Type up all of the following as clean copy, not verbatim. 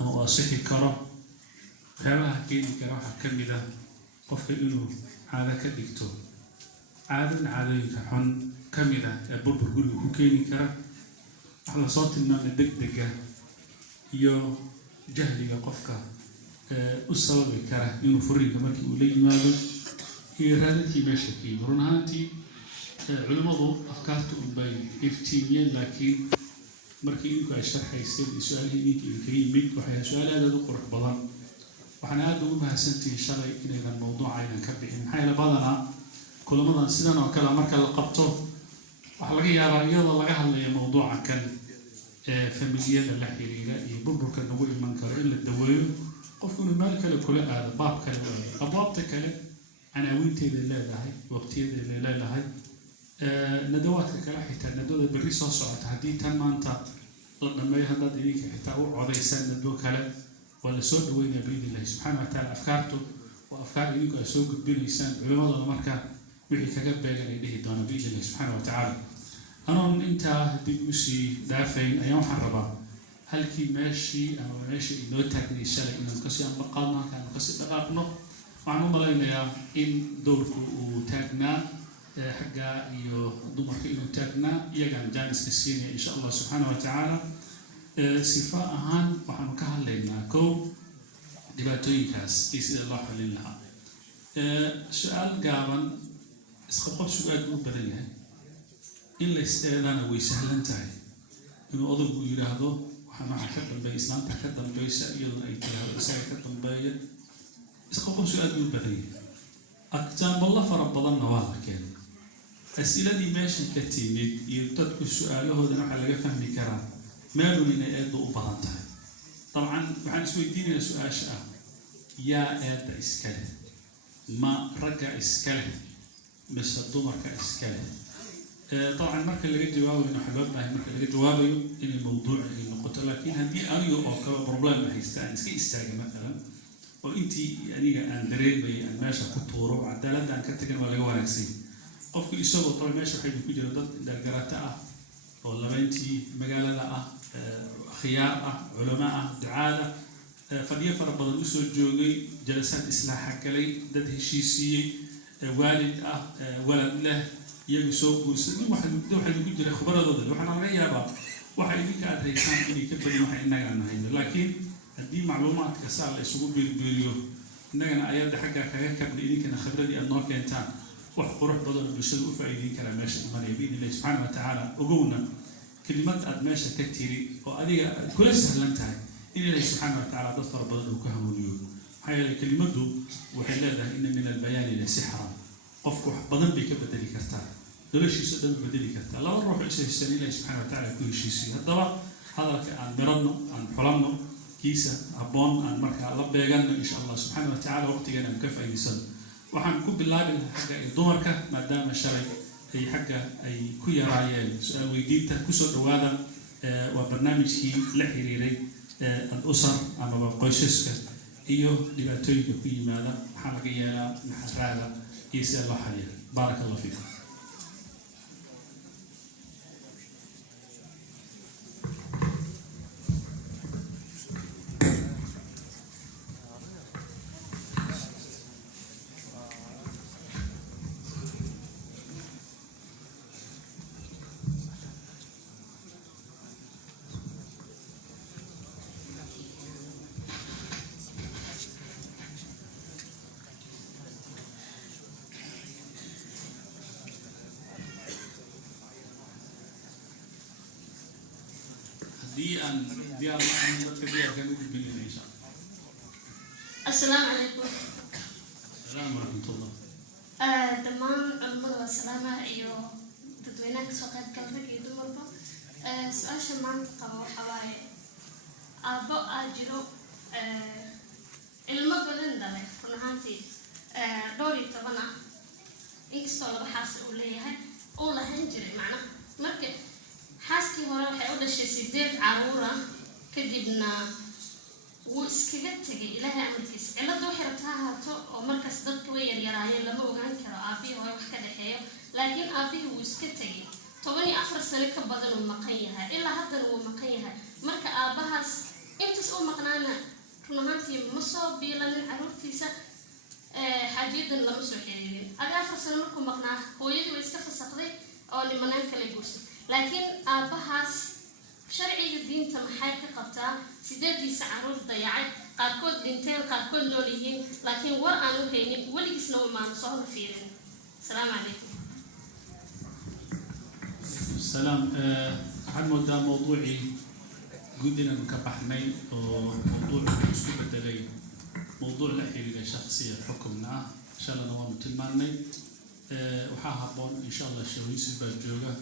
أو أصحي كرة هذا كين كراح كمدة قف إنه هذا كدكتور عادة كحن كمدة بربر قلو كين كرة على صوت النام الدقدقة يو جهل قفك الصلاة بكرة إنه فريق مركي ولي ماذا إرادتي مشاكل رنهاتي علماء أفكارته بين إفتيميا لكن مركي إنك الشرح يصير سؤال هنيك الكريم بيت وحيا سؤال هذا ذكر بضان وحنا هذا ما سنتي شرعي إن الموضوع عينا كبير حيا لبضنا كل مرة سنة وكلا مركا لقبته وحلقي يا رأي الله جهل الموضوع كان فمليات اللحية يبرر كنوع من كرائم الدواء قفوا المالك لكل هذا باب كلام أبواب تكلم عناوين تيلا لهاي وقتي تيلا لهاي ندوات كلا حتى ندوات بالرصاص وتحديد ما أنت لما يهدد إليك حتى عضي سنة ندو كلا ولا سود وين بإذن الله سبحانه وتعالى أفكارته وأفكار إليك أسوق بين الإنسان علماء الله مركا وحي كجب بيجان إليه دون بإذن الله سبحانه وتعالى أنا أنت دبوسي دافين أيام حربا هل كي ماشي أو ماشي إنه تكني شلة إنه كسي أم بقالنا كان كسي دقاقنا معلومة لنا إن دورك وتاجنا حاجة يو دمر إنه تاجنا يجعل جالس كسيني إن شاء الله سبحانه وتعالى صفاء هان وحنا كهلنا كو دبتوي كاس يصير الله حللها سؤال جابن اسقط سؤال مو بدنيه إلا استعلان ويسهل انتهي إنه أضرب إلى هذا وحنا حكتم بإسلام حكتم بيسا يلا يتلها بس حكتم بيا اسقط سؤال مو بدنيه أكتم بالله فرب الله نواه كذا أسئلة دي ماشي كتير يبتدك السؤال هذا نوع على فهم كلام ما له من آيات وبرانتها طبعا بعد شوي دينا سؤال شاء يا آيات إسكاله ما رجع إسكاله بس الدمر كإسكاله طبعا مركز اللي جت جوابه إنه حبابنا مركز اللي جت جوابه إن الموضوع إنه قلت لكن هذه أيو أو كبروبلم ما يستأنس كيستاجي مثلا وأنتي يعني أندري بي ماشى كتورو عدالة ده كتجن ولا جوا نفسي قف كل شيء طبعا ماشى حيد كل جرادات درجاتها ولا بنتي مجال لا خيار علماء دعاة فدي فرب الله جوجي جلسات إصلاح كلي ده هشيسي والد ولد له يسوق وسني واحد يقول لك خبر هذا وحنا غيابا واحد يديك هذا كان اللي كبر واحد إننا عنه لكن هذه معلومات كسر يسوق بالبيو إننا أيام حاجة كذا إليك أنا خبرتي أنه كان وحقرح بدل بشلو فايدين كلام ماشي من يبين الله سبحانه وتعالى وجونا كلمات أدماشة كتيري وأدي كل سهل انتهى إن الله سبحانه وتعالى ضفر بدل وكهم اليوم هاي كلمته وحلاده إن من البيان لسحرا قفك بدل بك بدل كرتا دولش يسدم بدل كرتا لا نروح إلى السنة الله سبحانه وتعالى كل شيء هذا عن مرضنا عن حرمنا كيسة أبون عن مركع الله بيجنا إن شاء الله سبحانه وتعالى وقت جنا مكفى يسد وحنكون بالله بالحاجة الدمركة ما دام الشرع أي حاجة أي كوي رايال سؤال ويجيبته كسر هذا وبرنامج هي لحريري الأسر أما بقيسك إيوه لبتوي كوي ماذا حلقية محررة يسأل الله عليه بارك الله فيكم. السلام عليكم. السلام ورحمة الله. دمان المرة السلامة أيوه تدوينك سقط كلبك يدوم مربا. سؤال شمان قبوا حواي. أبو أجرو المقبلين ده كنا هانتي دوري طبعا إكستول بحاس أوليها أولا هنجري معنا مركب حاسكي هو راح يقول الشيء سيدات عرورة كجبنا وإسكجتجي إلهي أمريكس إلا دو حرتها هاتو ومركز ضد كوير يراهي لما وجان كرا أبيه هو وحكي حياه لكن أبيه وإسكتجي طبعاً آخر سنة كبدل ومقيها إلا هذا هو مقيها مركب أبهاس أنت سؤال مقنعنا هانتي مصو بيلا من عروتيسا حاجيدا لما سو حيرين أجا فرصة مركم مقنع هو يدي ويسكف السقدي أو اللي منام كليبوس لكن أبهاس شرعي الدين تمحاك قبتا سيدي سعرور ضيعت قاركود دينتين قاركود لوليين لكن ورقانو هيني ولي سنو ما نصهر فيرين السلام عليكم. السلام. عن موضوع موضوعي قدنا نكبحني وموضوع اسلوب الدليل موضوع لحي شخصية حكمنا إن شاء الله نوام تلماني وحاهبون إن شاء الله شويس البرجوجة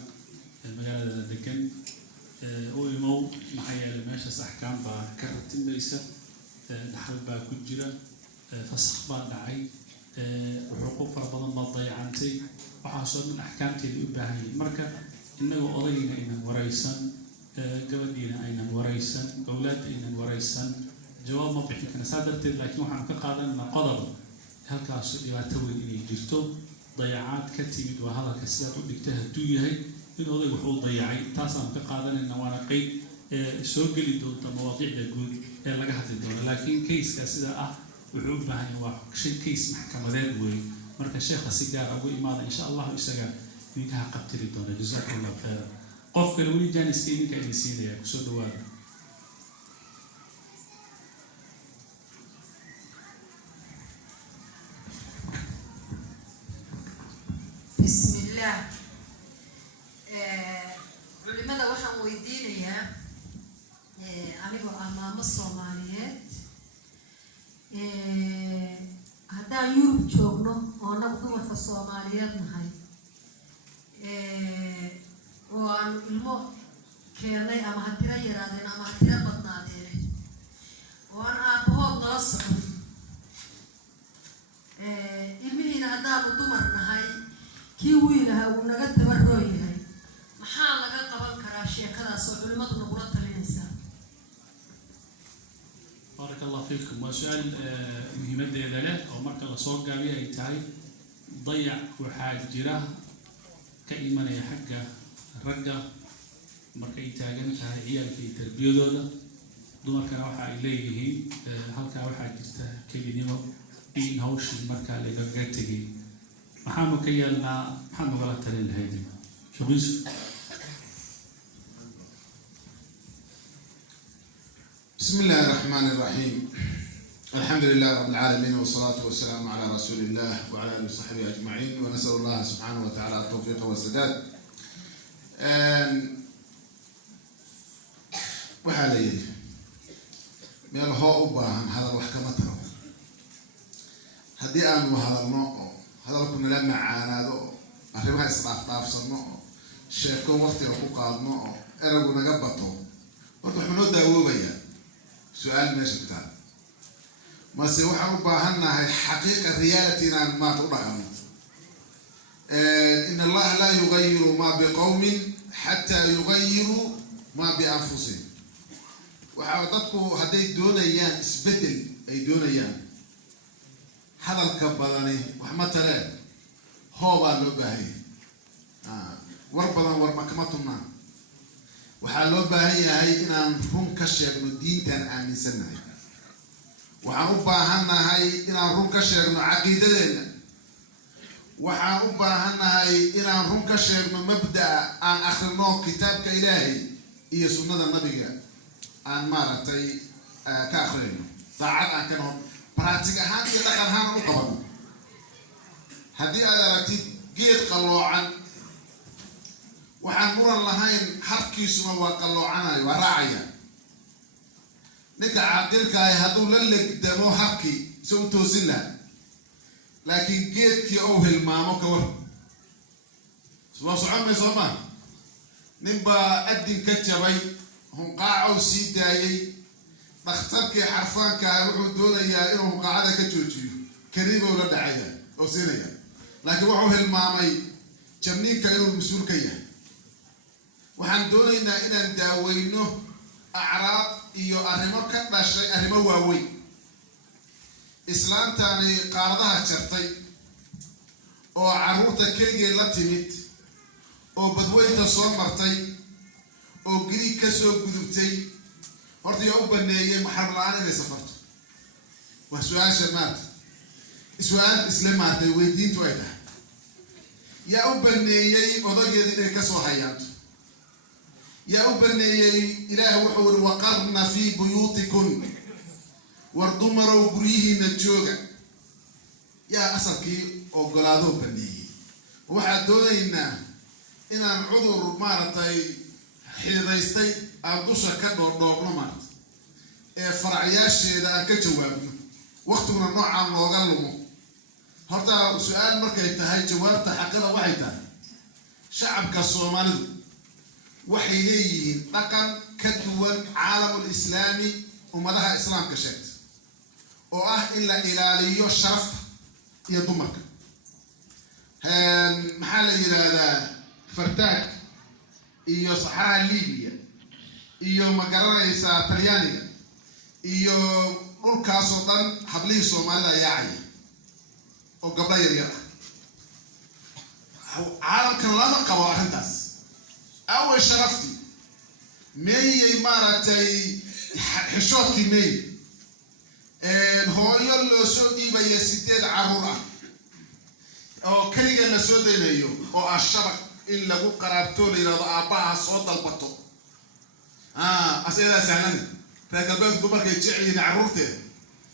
مجال دكان ويمو معايا الماشي أحكام بكرة ليس نحل بكجرة فسخ بعدعي وحقوق ربنا ما ضيعنتي وحاصل من أحكامتي الإباحية مركب إنه قضينا إن وريسا قبلنا أين وريسا أولاد أين وريسا جواب ما بيحكي سادرت لكن وحنا كقادنا قدر هالكاس يعتوي إلى جرتو ضيعات كتير وهذا كسيات وبيجتهد تويهي إنه هذا يحول ضيعي تاسم كقادنا إن ورقي سوق اللي دون مواضيع يقول لا جهة الدولة لكن كيس كسيدا وعوب بهني واحد شيء كيس محكمة ذات وي مركز الشيخ السجار أو إمام إن شاء الله يسجى نيجها قبتلي الدولة جزاك الله خير قف كلوني جانس كيني كأي سيدة كسر دوار. بسم الله. علماء وحن ويدينيا أنا أمام الصوماليات هذا يوروب شغله أنا قدوة الصوماليات نهاي وأنا المو كأني أما هترى يرادين أما هترى بطنادين وأنا أبغى نصر المهنة هذا قدوة نهاي كيويلها ونقد تبرعيها محل لقى قبل كراشية كذا صعود المدن وقرط الإنسان. بارك الله فيكم. وسؤال مهم له أو مركز الصوت قابية يتعي ضيع وحاجرة كإيمان يحقق رجع مركز يتاجن كهيئة في تربية دولة دون كان وحى إليه هل كان وحى جرته كلينيو إن هوش المركز اللي قرتيه محمد كيالنا محمد غلط للهيدي شو يوسف. بسم الله الرحمن الرحيم. الحمد لله رب العالمين والصلاة والسلام على رسول الله وعلى آله وصحبه أجمعين ونسأل الله سبحانه وتعالى التوفيق والسداد. وحالي من هو أباهم هذا الوحكمة ترى هدي أنا وهذا النوع هذا كنا لما عانادو أخيرا إسراف طافس النوع شيكون وقت الحقوق النوع أرجو نجبته وتروح من هذا هو بيا سؤال ماشي بتاع ما سوى حبها هي حقيقة ريالتنا ما تقولها إن الله لا يغير ما بقوم حتى يغيروا ما بأنفسهم وحاولتكم هذي دون أيام اسبدل أي دون أيام هذا الكبراني وحمد له هو بالوباهي وربنا ورمكمتنا وحالوباهي هاي إن هم كشيء من الدين كان عن سنة وحاوباهنا هاي إن هم كشيء من عقيدتنا وحاوباهنا هاي إن هم كشيء من مبدأ عن آخرنا كتاب كإلهي هي سنة النبي عن مارتي كآخرين طاعت عن كانوا براتيك هان كذا كان هان مقبل هذه على رتيب جيت قلوعا وحنقول اللهين حركي سما وقلوعنا وراعيا نك عقلك هذول اللي قدامه حركي سو توزنها لكن جيت كي أوهل ما مكور سلام صعب صعب نبى أدين كتبي هم قاعوا سيداي مختارك حرفان كانوا دولة يا إنهم قاعدة كتوجي كريمة ولا دعية أو سيرية لكن وحوه المامي جمنين كانوا مسؤول كيا وحن دولة إن نداوينه أعراض إيو أرمو كذا شيء أرمو واوي إسلام تاني قاردها شرطي أو عروضة كيجي لاتيميت أو بدوية تصور مرتي أو جري كسو قدوتي horta yaa u baneeyay maxar la'aan inay safarto وسؤال شمات سؤال إسلامات ويدين تويدا يا أبني أضيع ذلك كسوحيات يا أبني إله وحور وقرن في بيوتكن وردمر وبريه نجوع يا أسكي أقولادو بني واحد دونينا إن العذر مارتي حيريستي أدوشة كدور دور مارت فرعياش إذا كجواب وقت من النوع عن وقلمه هذا سؤال مركي تهاي جواب تحقيقه وحيدا شعب كالصومالي وحيلي لكن كدول عالم الإسلامي ومدها إسلام كشكت إلا إلاليو الشرف يضمك محل إلى فرتاك إيو صحاها ليبيا إيو مقرر إيسا طليانيا إيو نوركا سلطان حبليه صومالي ياعي أو قبل يريا عالم كان لا نقوى أحداث أول شرفتي مي إمارتي حشوتي مي هو يلو سودي بيا ستين عرورة أو كليجا نسودي ليو أو الشبك إلا هو قرابتول إلى أباها صوت البطو أسئلة سهلة فكبرت دمك يجعي عرورته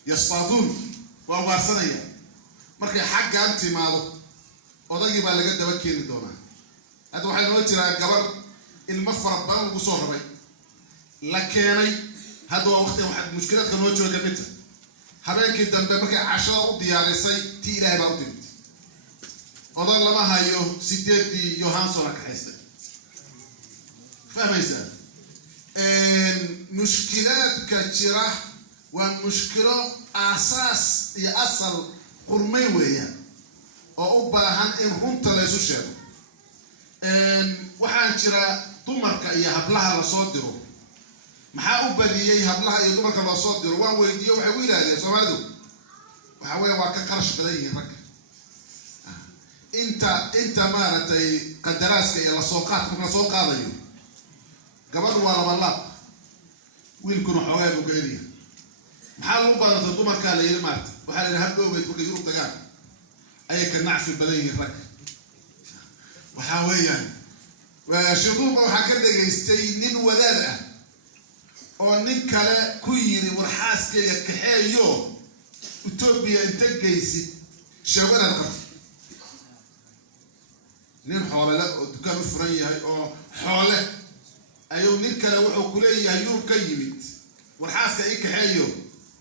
يصطادون ووارسنيا مركي حق أنت ماله وضيق بالله قد وكيل دونا هذا واحد نوتي قبر المفرط بان وصور بي لكني هذا وقت واحد مشكلة كان وجهه قبلته حبايبك الدم مركي 10 ديارسي تي إلهي باوتين وضل لما هايو سيدي يوهانسون كحيستي فاهم يسأل مشكلات كثيرة والمشكلة أساس يأصل قرمي ويا أو باهن إن هم تلازو شاب waxaan jira dumarka iyo hablaha la soo diro maxaa u badiyay hablaha iyo dumarka la soo diro waan weydiiyay waxa uu ilaaliyay Soomaalidu waxa weeye waa ka qarash badan yihiin rag inta maaratay qadaraaska iyo la soo qaadayo gabadhu waa laba laab wiilkuna xoogay buu geeyay maxaa loo baahan dumarka la yiri maartay waxa la yiraahdaa hadhowgeed markay Yurub tagaan ay ka nacfi badan yihiin rag waxa weeyaan وشبوبه وحكى دغيستي نين وداد او نين كله ku yiri warxaaskayga kaxeeyo Ethiopia inta geysid shawada qad nin xoolo la oo dukaan furan yahay oo xoolo ayuu nin kale wuxuu ku leeyahay Yurub ka yimid warxaaska ay kaxeeyo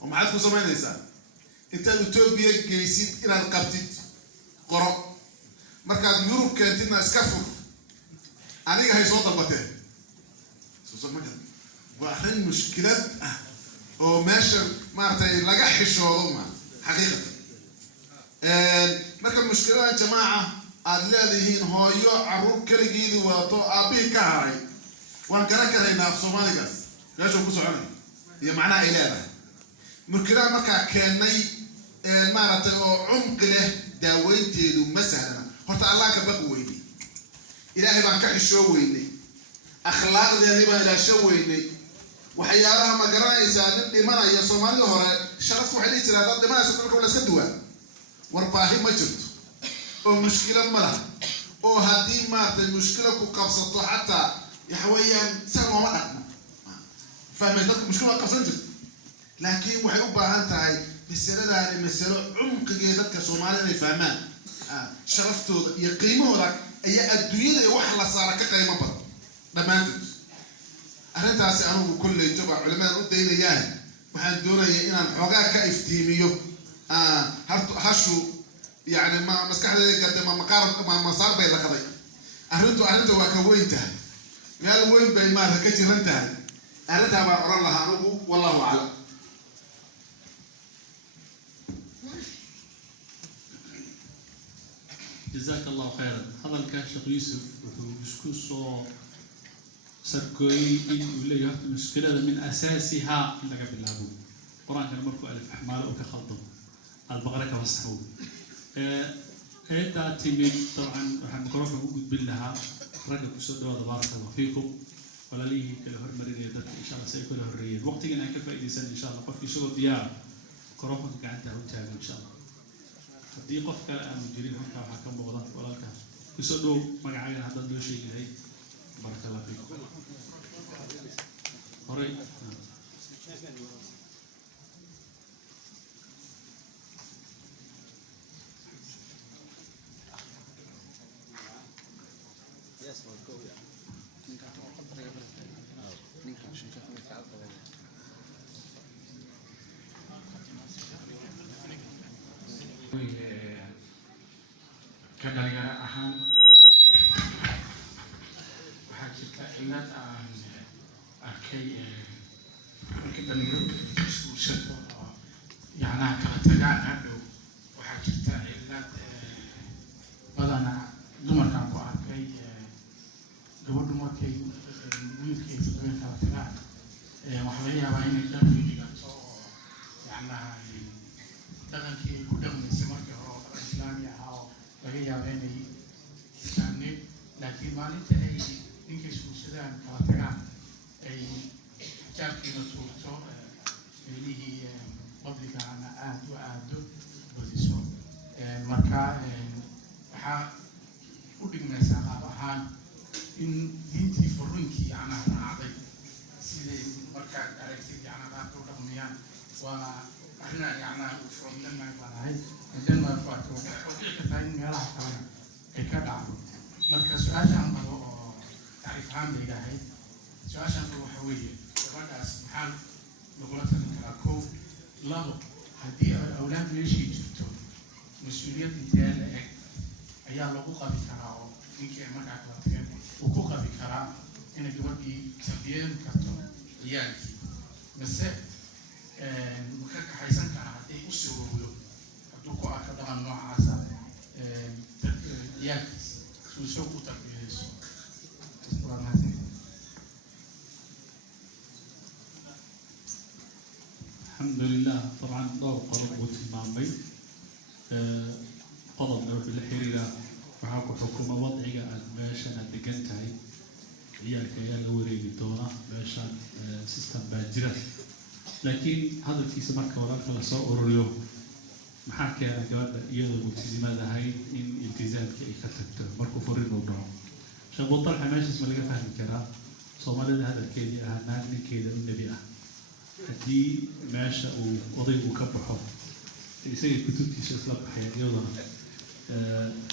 oo maxaad ku samaynaysaa inta Ethiopia geysid inaad qabtid qoro markaad Yurub keentidna iska fur aniga hay soo dalbatay soo markaa waa mushkilad oo meesha maartay laga xishoodo ma xaqiiqatan marka mushkilada jamaa aad leedahiin hooyo caruur kaligeedu waato aabi ka haray waan kala karaynaa Soomaaligaas meesha ku soconay iyo macnaha ay leedahay mushkilada marka keenay maartay oo cumq leh daaweynteedu ma sahlana horta Allah ka baq weeyay إلهي بان كحشو ويني أخلاق ذي بان لا شو ويني وحيارها ما قرأنا إنسان إيمانا يا صومالي هورا شرفت وحدي ترى ضد ما يسكتك ولا سدوا ورباهي ما جبت ومشكلة ملا أو هدي ما المشكلة كقبضة حتى يحويان سنة ما أكمل فاهم مشكلة قبضة لكن وحيوبا أنت هاي بالسنة هذه مسألة عمق جيدك كصومالي فهمان شرفته يقيمه لك أي الدنيا واحد لا صار كقيمة بط دمانت أنا تاسي أنا بكل يتبع علماء الدين إياه وحندونا إن حقا كافتيميو هشو يعني ما مسكح ذلك قد ما مقارب ما صار بين القضية أهلته وكوينتها قال وين بين ما هكتي رنتها أهلتها ما أرى لها أبو والله أعلم جزاك الله خيرا هذا الكاشف يوسف وشكوسو سركوي ولا يحط مشكلة من أساسها اللي قبل العبود قرآن كان مركو ألف أحمال أو كخلطه البقرة كوسحوه هذا تيمين طبعا راح نقرأ موجود بالله رجع بسود بارك الله فيكم ولا ليه كله مريض إن شاء الله سيكون الريد وقتنا كيف إذا سن إن شاء الله قف في شغل ديار كرافة قاعدة وتاعي إن شاء الله دي قف كلا مديرين هكا وحكم بغضات ولا كان يسدوا مقعين هذا دو شيء هاي بارك الله فيكم هوري كدايرة أهم وحكيت إلى أركي كده نقول سوسة يعني كاتجان هذا وحكيت إلى بدنا دمر كان أركي دمر كي مين كي تقول كاتجان وحوالي أبين الدم يجي يعني دكان كي كده من سمر كهرو الإسلامي هاو laga yaabaa inay islaamneen laakiin maalinta ay ninkay isguursadaan kala tagaan ay xijaabkiina tuurto meelihii qabligaana aad u aado badiso marka waxaa u dhigmaysaa qaab ahaan in diintii furinkii yacnaha raacday siday markaad aragtid yacnaha qaabka u dhaqmayaan waa arrinaa yacnaha u from Denmark baan ahay Denmark waa كتاين ميلا كمان كذا مركز سؤال عن قضاء تعريف عام لجاهي سؤال عن قضاء حوية وبعد سبحان لغة الكراكوف لغة هدي الأولاد ليش يجتون مسؤولية مثال أيام لغة بكراء يمكن ما كاتبين وكوكا بكراء إن جوابي كبير كتو ليالي بس مكان حيسان كان يسوي دوكو أكثر من نوع عسل ياكس سوسوق تربية الحمد لله طبعا دور قرب وتمام بي قضب نروح بالحريرة وحاكو حكومة وضعية باشا ندقنتهاي عيالك عيال وريد الدورة باشا سيستم باجرة لكن هذا الكيس مركة وراك لصاء أوريو maxaa keenay gabadha iyadoo multizimada ahayd in iltizaamka ay ka tagto markuu furin uu dhaco sheekh Butalha meeshaas ma laga fahmi karaa Soomaalida hadalkeedii ah naag ninkeeda u nabi ah haddii meesha uu odaygu ka baxo isaga kutubtiisa isla baxay iyadoo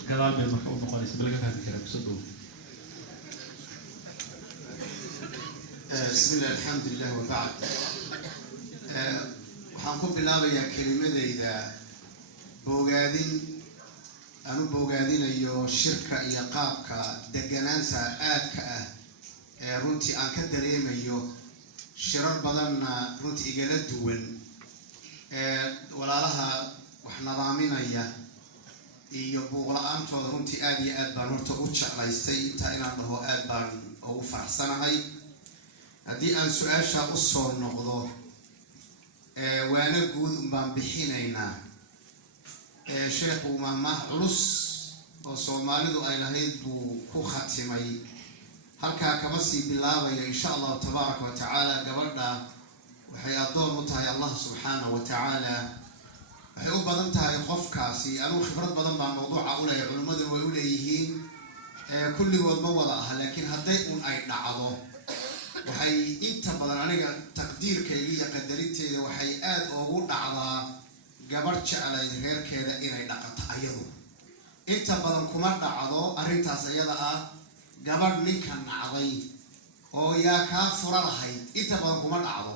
gadaal bay marka u noqonaysa ma laga fahmi karaa kusoo بسم الله الحمد لله وبعد waxaan ku bilaabayaa kelimadayda bogaadinayo shirka iyo qaabka deganaanta aadka ah ee runtii aan ka dareemayo shirar badanna runtii igala duwan walaalaha wax nadaaminaya iyo buuqla'aantooda runtii aad iyo aad baan horta u jeclaystay intaa inaan dhaho aad baan ugu faraxsanahay haddii aan su-aasha u soo noqdo waana guud baan bixinaynaa sheekhu mahmaah culus oo Soomaalidu ay lahayd buu ku khatimay halkaa kama sii bilaabaya insha Allah tabaaraka wa tacaala gabadha waxay adoon u tahay Allah subhanahu wa tacaala waxay u badan tahay qofkaasi anu khibrad badan baan mawduuca u leeyahay culimadu way u leeyihiin kulligood ma wada aha laakiin hadday un ay dhacdo waxay inta badan aniga taqdiirkayga iyo qadarinteeda waxay aad ugu dhacdaa gabar jeclay reerkeeda inay dhaqato ayadu inta badan kuma dhacdo arrintaas ayada ah gabar ninka nacday oo yaa ka fura lahayd inta badan kuma dhacdo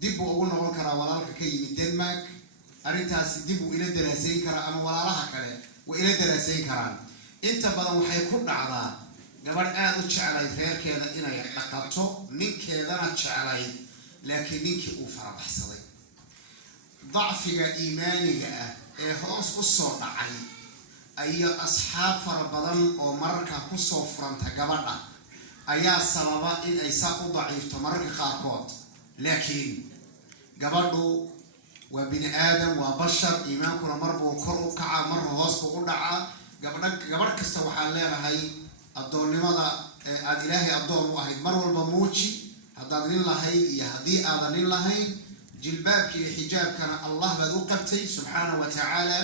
dib uu ugu noqon karaa walaalka ka yimid Denmark arrintaas dib uu ila daraasayn karaa ama walaalaha kale way ila daraasayn karaan inta badan waxay ku dhacdaa gabar aad u jeclay reerkeeda inay dhaqato ninkeedana jeclay laakiin ninkii uu farabaxsaday ضعفiga iimaaniga ah ee hoos u soo dhacay ayaa asxaab fara badan oo mararka ku soo furanta gabadha ayaa sababa in ay saa u daciifto mararka qaarkood laakiin gabadhu waa bini aadam waa bashar iimaankuna marbuu kor u kaca mar hoos u dhaca gabadh kasta waxaan leenahay addoonnimada aad ilaahay addoon u ahayd mar walba muuji haddaad nin lahayd iyo haddii aadan nin lahayn jilbaabka iyo xijaabkana allah baad u qabtay subxaana wa tacaala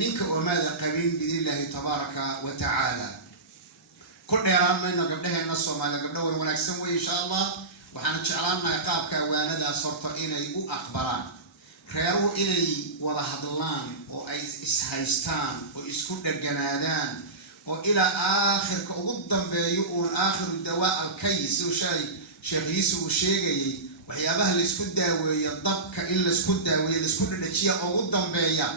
ninka oomaada qabin biidnillahi tabaaraka wa tacaala ku dheeraan mayno gabdhaheena Soomaaliya gabdho wanaagsan way insha allah waxaan jeclaanahay qaabka waanadaas horta inay u aqbalaan reeruhu inay wada hadlaan oo ay ishaystaan oo isku dhaganaadaan oo ilaa aakhirka ugu dambeeyo oo aakhiru dawaa al-kays oo sheekh Yuusuf sheegay waxyaabaha la isku daaweeyo dabka in la isku daaweeyo la isku dhadhajiyo oo ugu dambeeya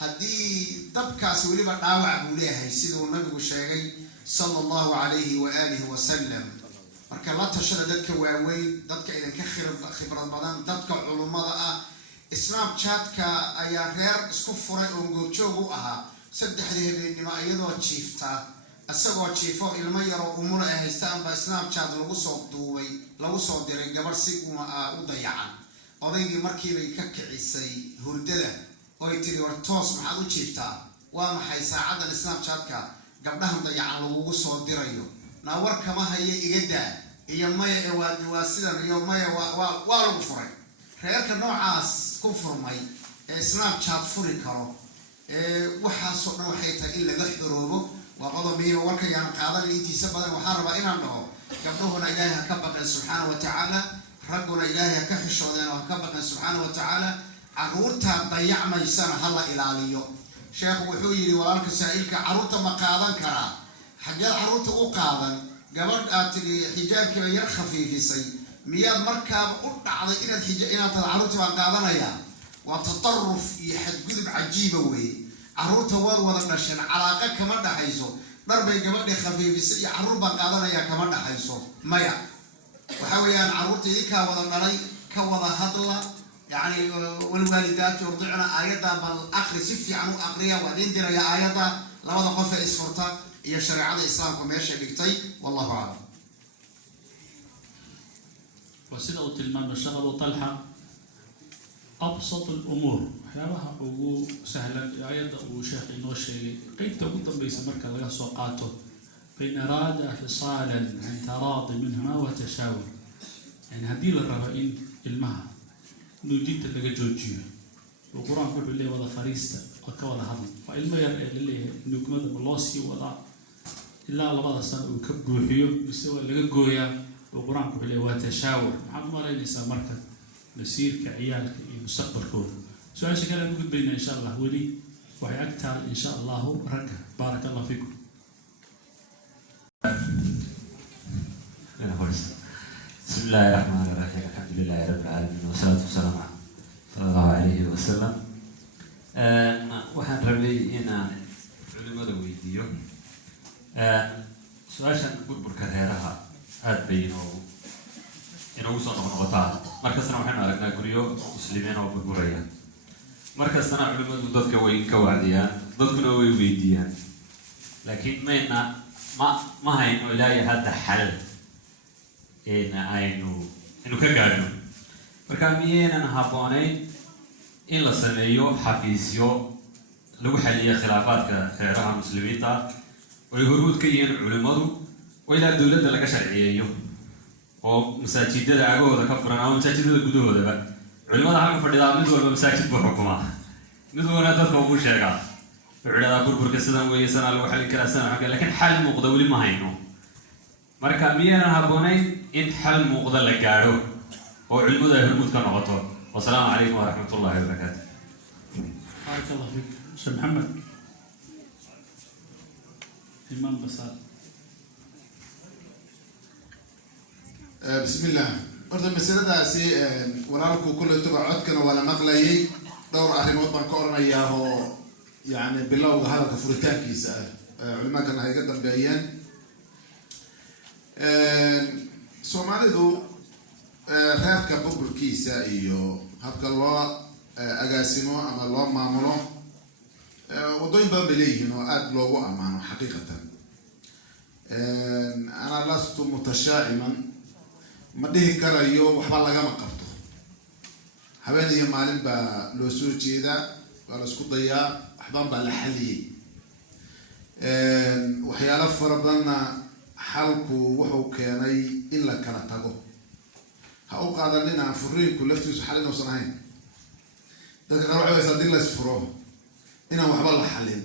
haddii dabkaas waliba dhaawac buu leeyahay sida uu nabigu sheegay sallallahu alayhi wa alihi wa sallam marka la tashada dadka waaweyn dadka idinka khibrad badan dadka culumada ah Snapchat-ka ayaa reer isku furay oo goobjoog u ahaa saddexdii habeenimo iyadoo jiifta asagoo jiifo ilmo yar oo umula ay haystaan ba Snapchat lagu soo duubay lagu soo diray gabar si u dayacan odaygii markii bay ka kicisay hurdada oo ay tiri war toos maxaad u jiiftaa waa maxay saacadan Snapchat-ka gabdhahan dayacan lagu soo dirayo na war kama haye iga daa iyo maya waa sidan iyo maya waa lagu furay reerka noocaas ku furmay Snapchat furi karo waxaasoo dhan waxay tahay in laga xoroobo waa qodob muhiim ah warka yaan qaadan intiisa badan waxaan rabaa inaan dhaho gabdhuhuna ilaahay ha ka baqeen subxaana wa tacaala ragguna ilaahay ha ka xishoodeen oo ha ka baqeen subxaana wa tacaala carruurta dayacmaysana ha la ilaaliyo sheekhu wuxuu yidhi walaalka saa'ilka carruurta ma qaadan karaa xaggeed carruurta u qaadan gabadh aad tiri xijaabkiiba yar khafiifisay miyaad markaaba u dhacday inaad carruurta baan qaadanayaa waa tatarruf iyo xadgudub cajiiba weeye carruurta waad wada dhasheen calaaqa kama dhaxayso dhar bay gabadhii khafiifisay iyo carruur baan qaadanayaa kama dhaxayso maya waxa weeyaan carruurta idinkaa wada dhalay ka wada hadla يعني والوالدات يرضعن آياتها بالأخر سفي عنه أقريا وبعدين دريا آياتها لما قف إسفرتا هي شريعة الإسلام كماشي بكتي والله أعلم. وسيدة تلمان بشغل وطلحة أبسط الأمور حيالها أبو سهلا آيات أبو شيخ إنوشي قيد تقول بيسمرك لغا سوقاته فإن أراد فصالا عن تراض منهما وتشاور يعني هديل الربائين المها نوديت اللي جوجيو القرآن كله اللي وضع فريسته وكوضع هذا فإلما يرى اللي نقمد بلاسي وضع إلا على بعض السنة وكبوا حيو بسوى اللي جويا القرآن كله اللي وتشاور محمد ما رأي نسا مركز نسير كعيالك مستقبل كله سؤال شكرا نقول بينا إن شاء الله ولي وهي أكثر إن شاء الله ركع بارك الله فيكم. بسم الله الرحمن الرحيم الحمد لله رب العالمين والصلاة والسلام صلى الله عليه وسلم. waxaan rabay inaan culimada weydiiyo su-aashan burburka reeraha aad bay inoogu soo noqnoqotaa markastana waxaynu aragnaa guryo muslimiin oo burburaya markastana culimadu dadka way ka wacdiyaan dadkuna way weydiiyaan laakiin mayna ma hayno ilaa hadda xal aynu ka gaadhno marka miyaynan habboonayn in la sameeyo xafiisyo lagu xaliyo khilaafaadka reeraha muslimiinta oo ay hormuud ka yihiin culimadu oo ilaa dowladda laga sharciyeeyo oo masaajidada agahooda ka furan ama masaajidada gudahoodaba culimada halka fadhidaa mid walba masaajid buu xukumaa mid walba dadka ugu sheegaa wuxuu idhahdaa burburka sidan weeye sanaa lagu xalin karaa sidan xagga laakiin xal muuqda weli ma hayno marka miyaynan habboonayn in xal muuqda la gaadho oo culimadu ay hormuud ka noqoto wasalaamu calaykum waraxmat ullahi wabarakaatu. بارك الله فيك. شيخ محمد إمام بصار. بسم الله. horta masaladaasi walaalku kulay tubacodkana waa la maqlayay dhowr arrimood baan ka oranayaa oo yani bilowga hadalka furitaankiisa culimaadkana ay ka dambeeyeen soomaalidu reerka burburkiisa iyo habka loo agaasimo ama loo maamulo wadooyin badan bay leeyihiin oo aada loogu ammaano xaqiiqatan ana lastu mutashaa'iman ma dhihi karayo waxba lagama qabto habeen iyo maalin baa loo soo jeedaa waa la isku dayaa waxbaan baa la xaliyey waxyaalo fara badanna xalku wuxuu keenay in la kala tago ha u qaadanina furiinku laftiisu xalin uusan ahayn. dadka qaar waxay haddii la isfuro inaan waxba la xalin,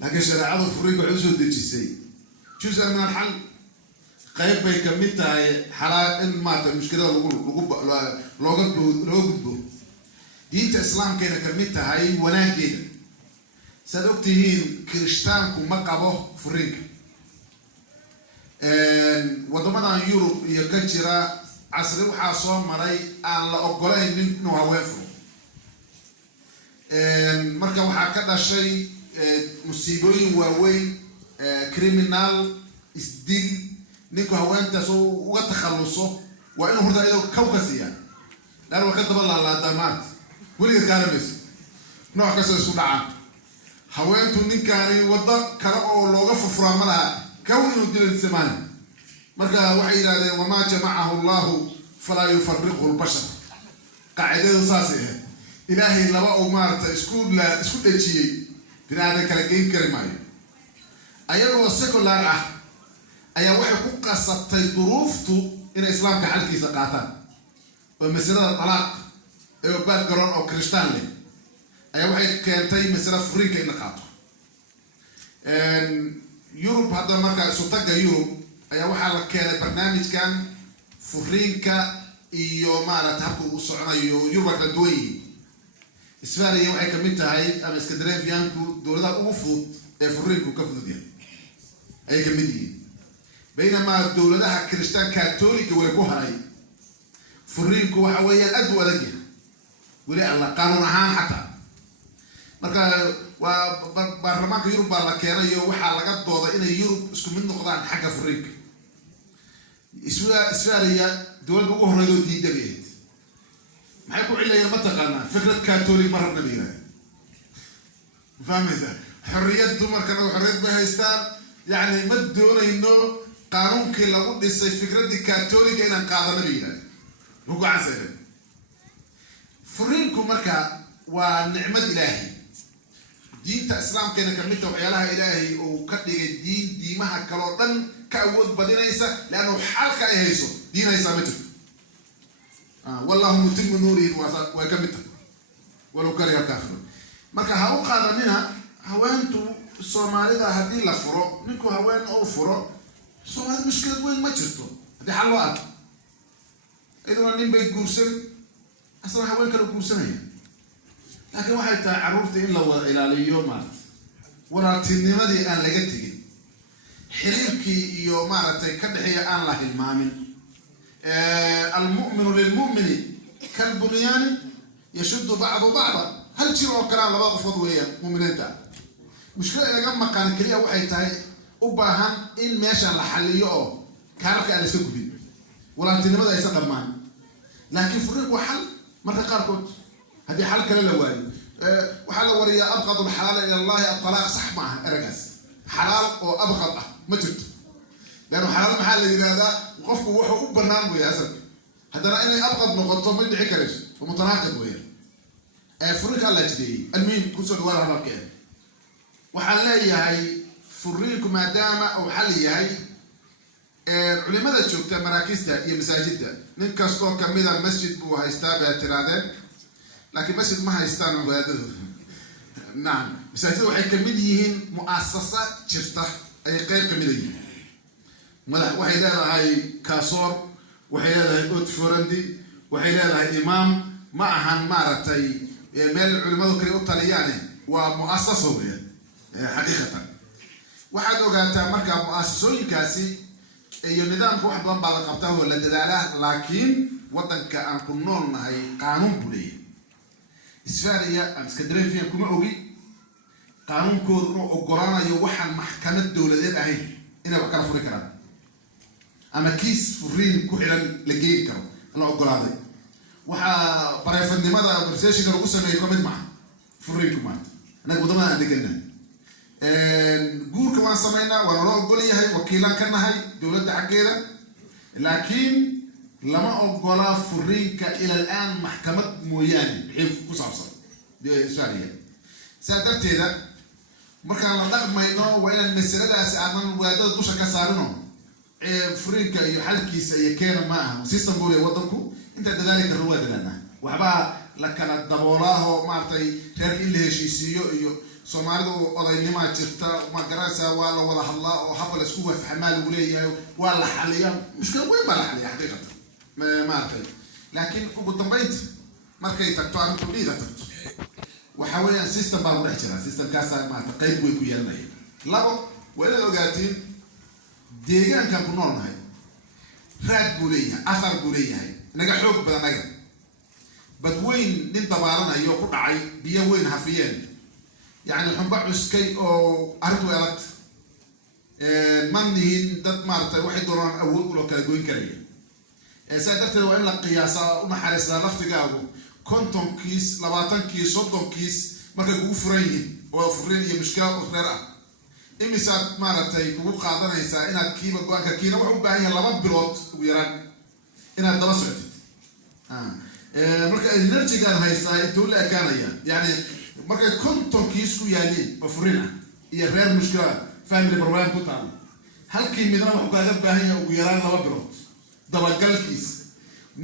laakiin shareecadu furiinka waxay usoo dejisay juz'an min alxal, qayb bay ka mid tahay xalaal in maarata mushkilada looga gudbo. diinta islaamkeena ka mid tahay wanaageeda. saad ogtihiin kirishtaanku ma qabo furiinka. wadamadan Yurub iyo ka jira casri waxaa soo maray aan la ogolayn inuu haween furo. marka waxaa ka dhashay musiibooyin waaweyn, criminal isdil. ninku haweentaas uga takhaluso waa inuu horta iyadoo kaw ka siiya, dhaan waa ka daba laalaadaa maanta weligeed kaalamaysa nooc kastoo isku dhacaan. haweentu ninkaani waddo kale oo looga furfuraa ma laha, kaw inuu dilalisa maayo. marka waxay yidhahdeen wamaa jamacahu allahu falaa yufariqhu lbashar. qaacidadu saasay ahayd. ilaahay laba uu maarata isku dhejiyey binaadan kala geyn kari maayo. ayagoo secular ah ayaa waxay ku qasabtay duruuftu inay islaamka xalkiisa qaataan. oo masalada talaaq ee background oo kirishtaan leh ayaa waxay keentay masalada furiinka in la qaato. Yurub hadda markaa isu tagga Yurub ayaa waxaa la keenay barnaamijkan furiinka iyo maarata habka uu soconayo. Yurub kala duwan yihiin. Isfaariya waxay ka mid tahay ama Scandinavianku dowladaha ugu fudud ee furiinku ka fudud yahay ayay ka mid yihiin. baynamaa dowladaha kirishtaan katolika way ku haray furiinku waxa weeyaan aad u adag yahay weli alla qaanuun ahaan xataa. marka waa baarlamaanka Yurub baa la keenayo waxaa laga dooda inay Yurub isku mid noqdaan xagga furiinka. Isfaariya dowladda ugu horreeyay oo diiday maxay ku cilayeen mataqaanaa fikrad katolik ma rabna biiray. fahmaysa xorriyad dumarkana xorriyad bay haystaan. yani ma doonayno qaanuunkii lagu dhisay fikradii katolika inaan qaadano biiray ugu casay. furiinku marka waa nicmad ilaahi. diinta islaamkeena ka mid tahay waxyaalaha ilaahay uu ka dhigay diimaha kale oo dhan ka awood badinaysa, leanno xalka ay hayso diin haysaa ma jirto. والله متم نوره وكمته ولو كره الكافر. marka ha u qaadanina haweentu Soomaalida hadii la furo ninku haween oo furo Soomaalida mushkilad weyn ma jirto hadii xal loo arko. idan nin bay guursan asal haween kale guursanaya, laakiin waxay tahay caruurta in la wada ilaaliyo maarta waraatinimadii aan laga tegin, xiriirkii iyo maaragtay ka dhaxeeya aan la hilmaamin. المؤمن للمؤمن كالبنيان يشد بعضه بعضا. هل تشيروا كلام لبا قفود ويا مؤمنين تا مشكله اذا كان مكان كليه waxay tahay u baahan in meesha la xaliyo oo kaalka aan isku gudbin walaantinimada ay saqamaan. laakiin furiinku xal marka qaarkood hadii xal kale la waayo waxa la wariyaa abqad alhalal ila Allah at-talaq sax ma aha. eragaas xalaal oo abqad ah ma jirto, لأنه حلال محل هذا وقفه وحو برنامج ويا أسد. هذا أنا أبغض نقطة من اللي حكرش ومتناقض ويا. فريق الله جدي المين كسر ولا ركاب. وحلي هاي فريق ما دام أو حلي هاي علماء شوكتا مراكزتا هي مساجدها. نكستو كميدا مسجد بو هيستابع اعتراضات، لكن مسجد ما هيستانو بهذا. نعم مساجد waxay kamid yihiin mu'assasa jirta ay qayb kamid yihiin. madax waxay leedahay kaasoor, waxay leedahay ood forandi, waxay leedahay imaam. ma ahan maaragtay meel culimadu kale u taliyaan, waa mu'asaso weeyaan xaqiiqatan. waxaad ogaataa markaa mu'asasooyinkaasi iyo nidaamka wax badan baa la qabtaa oo la dadaalaa, laakiin waddanka aan ku nool nahay qaanuun buu leeyahay. Isfaariya aan iska dareefiyan kuma ogi qaanuunkoodu inuu ogolaanayo waxaan maxkamad dowladeed ahayn inay wax kala furi karaan ama kiis furiin ku xiran la geyn karo la ogolaaday. waxaa bareefadnimada conversation lagu sameeyo ka mid maaha furiinku maanta. anaga wadamada aan degannahay guurka waan samaynaa, waa nala ogol yahay, wakiilaan ka nahay dowladda xaggeeda, laakiin lama ogola furiinka ila al'aan maxkamad mooyaane wixii ku saabsan Soomaaliya. saa darteeda markaan la dhaqmayno waa inaan masaladaasi aanan wadaadada dusha ka saarino فرينكا يحلكيس يكينا معها سيستم بولي ودنكو انت ذلك الرواد لنا وحبا لكن الدبولاه معطي غير اللي هشيسيو سومالو odaynima jirta ma garanaysa waa la wada hadlaa oo habla isku wax xamaal u leeyahay waa la xaliyaa mushkil weyn ma la xaliyaa xaqiiqatan ma artay laakiin ugu dambeynta markay tagto aan ku dhiida tagto waxa weeyaan system baa u dhex jira systemkaas ma ta qayb weyn ku yeelanaya labo wala ogaatiin deegaankan ku noolnahay raad buu leeyahay afar buu leeyahay naga xoog badan naga badweyn nin dabaaranayo ku dhacay biyo weyn hafiyeen يعني حنبع عسكي أو أرض ويلات منهين دت مارتا واحد دوران أول ولا كلاجوين كريه سأدرت لو إن القياسة وما حرسنا لفت جاوب كنتم كيس لبعتن كيس صدق كيس ما كجو فرين وفرين مشكلة أخرى إمي سات مارتا يكون قاعدنا يسا إن كيبا جوان كينا وحب بعيا لبعض بلوت ويران إن الدراسة مركز النرجع كان هيسا تقول لك كان يعني marka konton kiis ku yaalin afrina iyo reer mushkila family problem ku taal halkii midna wax kaaga baahan yahay ugu yaraan laba bilood dabagalkiis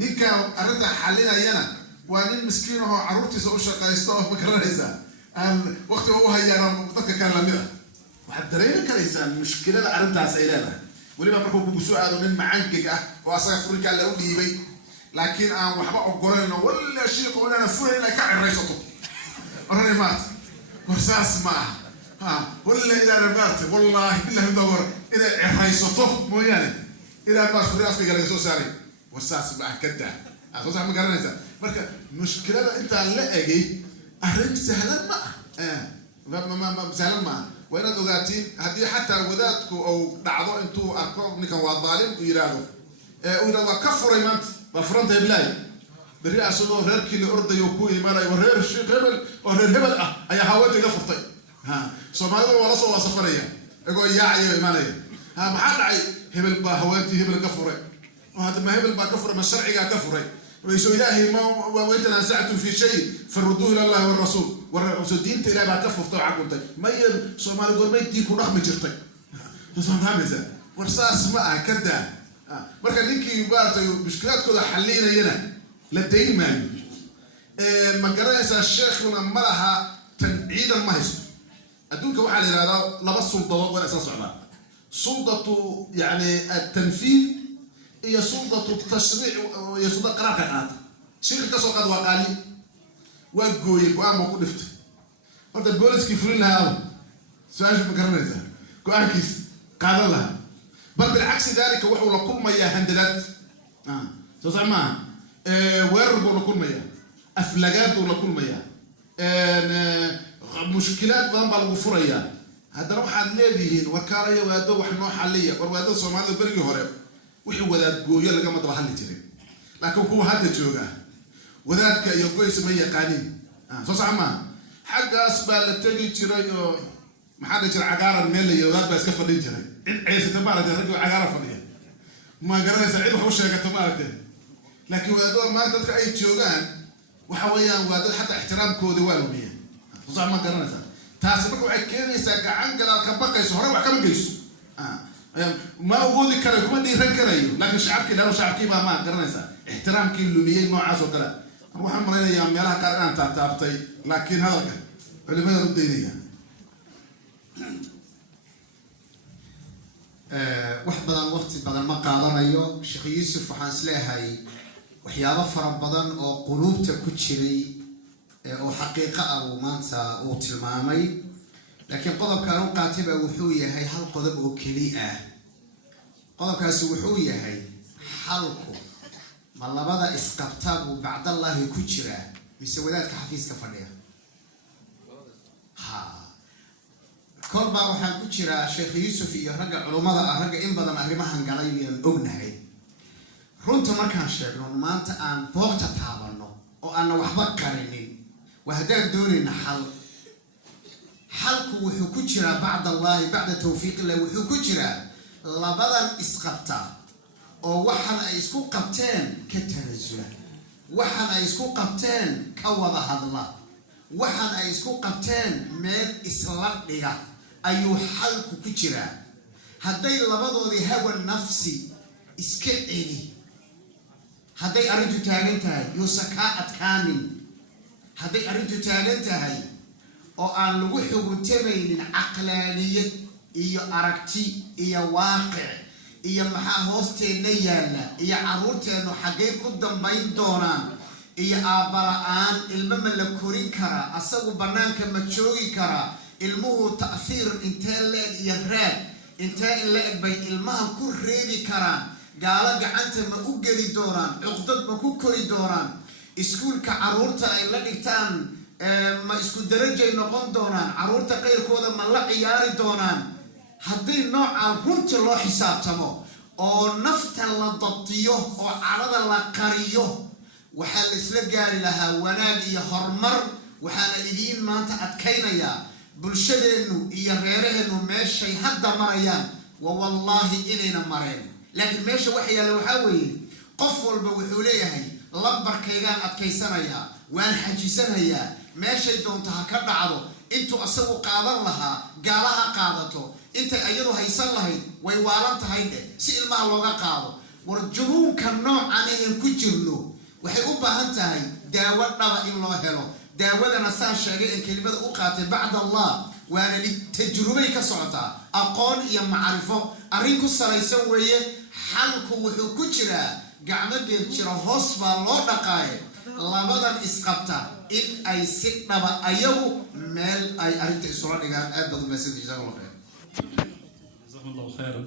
ninka arrinta xalinayana waa nin miskiin oo carruurtiisa u shaqaysto oo makaranaysa aan waqti uu hayaan dadka kale la mid ah waxa dareemi karaysaa mushkilada arrintaas ay leedahay waliba markuu kugu soo aado nin macaankig ah oo asaga furinka la u dhiibay laakiin aan waxba ogolayno wala shay qoolana furin la ka ciraysato أنا مات ورساس معه ولا إذا رمات والله بالله ندور إذا عيسطه مو يعني إذا ما فرياس في قال يسوع ساري ورساس معه كده أسوس عم قرنا إذا مركب مشكلة أنت لا أجي أهرب سهلا ما سهلا ما وين دوغاتين هدي حتى وداتكو أو دعوة أنتو أكون نكون واضالين ويرادو وإذا كفر إيمانت بفرنت بلاي بريء أصله غير كل أرض يوكوي مالا وغير الشيء هبل وغير هبل أي حاولت يقفطي سومالي ولا صوا سفرية يقول يا عيو مالا ما حد عي هبل با هوانتي هبل كفري وهذا ما هبل با كفر ما الشرعي كفري ويسوي إلهي ما وإن تنازعتم في شيء فردوه إلى الله والرسول والرسول دين تلا با كفر طاعكم طيب ما سومالي يقول ما يديكوا رقم جرتي تصمم همزة ورصاص معه كده مركز نيكي يبارتي مشكلات كلها حلينا هنا لدين مالي ما قرأت الشيخ ونمرها تنعيد المهز أدونك واحد هذا لبس سلطة ولا أساس على سلطة يعني التنفيذ هي سلطة التشريع هي سلطة قرار قناة شيخ كسر قد وقالي وقوي وقام وقول لفت أنت البوليس كيفرين لها سؤال شو مقرنة قام كيس قال لها بل بالعكس ذلك وحول كل ما يهندلت تصع معه ويرب ولا كل مياه أفلاجات ولا كل مياه مشكلات ضمن الغفرية هذا روح الذي وكالة وهذا وحنا حلية وهذا سومالي برجع هرب وحي وذات جوية لقى ما تبغى تجري لكن هو هذا جوجا وذات كيقول سمية قانين صح ما حق أسباب تجي تجري ما حد يجري عقار الميل وذات بس كفر يجري عيسى تبارك رجع عقار فضيه ما قرنا سعيد وحوش يا كتمارك لكن وهذول ما تدرك أي جوجان وحويان وهذول حتى احترام كودي والمية صح ما قرنا تاسبك وعكيني ساق عن قال كبقى يسهر وحكم قيس ما وجود كره كمان دي ركريو لكن شعب كده لو شعب كيما ما قرنا احترام كيلومية ما عايز وكلا نروح مرينا يا ميلا قرنا تعبتي لكن هذا علماء الدينية wax badan waqti badan ma qaadanayo Sheekh Yuusuf waxaan isleeyahay waxyaabo fara badan oo quluubta ku jiray oo xaqiiqo ah oo maanta uu tilmaamay laakiin qodobka uu qaatay wuxuu yahay hal qodob oo kaliya ah qodobkaasi wuxuu yahay xalku ma labada isqabtaa oo bacdallahi ku jira mise wadaadka xafiiska fadhiya كل ما وحنا كشرا شيخ يوسف يرجع علماء رجع إن بدنا أهرمها نقالي ينقناه رنت ما كان شيء ما أنت أن بوقت تعبنا وأنا وحبك كارنين وهذا دوني نحل حلك وحكشرا بعد الله بعد توفيق الله وحكشرا لا بدل إسقطتا أو وحنا يسكو قبتين كتنزل وحنا يسكو قبتين كوضع هذا الله وحنا يسكو قبتين من إسلام ليه أيو حلك كجرا hadday labadoodii hawa nafsi iska celi hadday arrintu taagan tahay yuusan kaa adkaanin hadday arrintu taagan tahay oo aan lagu xuguntamaynin caqlaaniyad iyo aragti iyo waaqic iyo maxaa hoosteenna yaalla iyo carruurteennu xaggay ku dambayn doonaan iyo aabbala'aan ilmo ma la korin karaa asagu bannaanka ma joogi karaa ilmuhu ta'hiir intee la-eg iyo raad intee in la-eg bay ilmaha ku reebi karaan gaalo gacanta ma u geli doonaan cuqdad ma ku kori doonaan iskuulka carruurta ay la dhigtaan ma isku darajay noqon doonaan carruurta qayrkooda ma la ciyaari doonaan haddii noocaa runta loo xisaabtamo oo nafta la dabtiyo oo cadhada la qariyo waxaa la isla gaari lahaa wanaag iyo horumar waxaana idiin maanta adkaynayaa bulshadeennu iyo reeraheennu meeshay hadda marayaan wa wallaahi inayna mareen laakiin meesha waxa yaalla waxaa weeye qof walba wuxuu leeyahay lambarkaygaan adkaysanayaa waan xajisanayaa meeshay doonto ha ka dhacdo intuu asagu qaadan lahaa gaalaha qaadato intay ayadu haysan lahayd way waalan tahay dheh si ilmaha looga qaado war junuunka noocan inaan ku jirno waxay u baahan tahay daawo dhaba in loo helo daawadana saa sheegay ee kelimada u qaatay bacda allah waana tajrubay ka socotaa aqoon iyo macrifo arrin ku salaysan weeye xalku wuxuu ku jiraa gacmo geed jira hoos baa loo dhaqaaye labadan isqabta in ay si dhaba ayagu meel ay arrinta isula dhigaan aad baad u mahadsantihiin jazakum allah khayr jazakum allahu khayran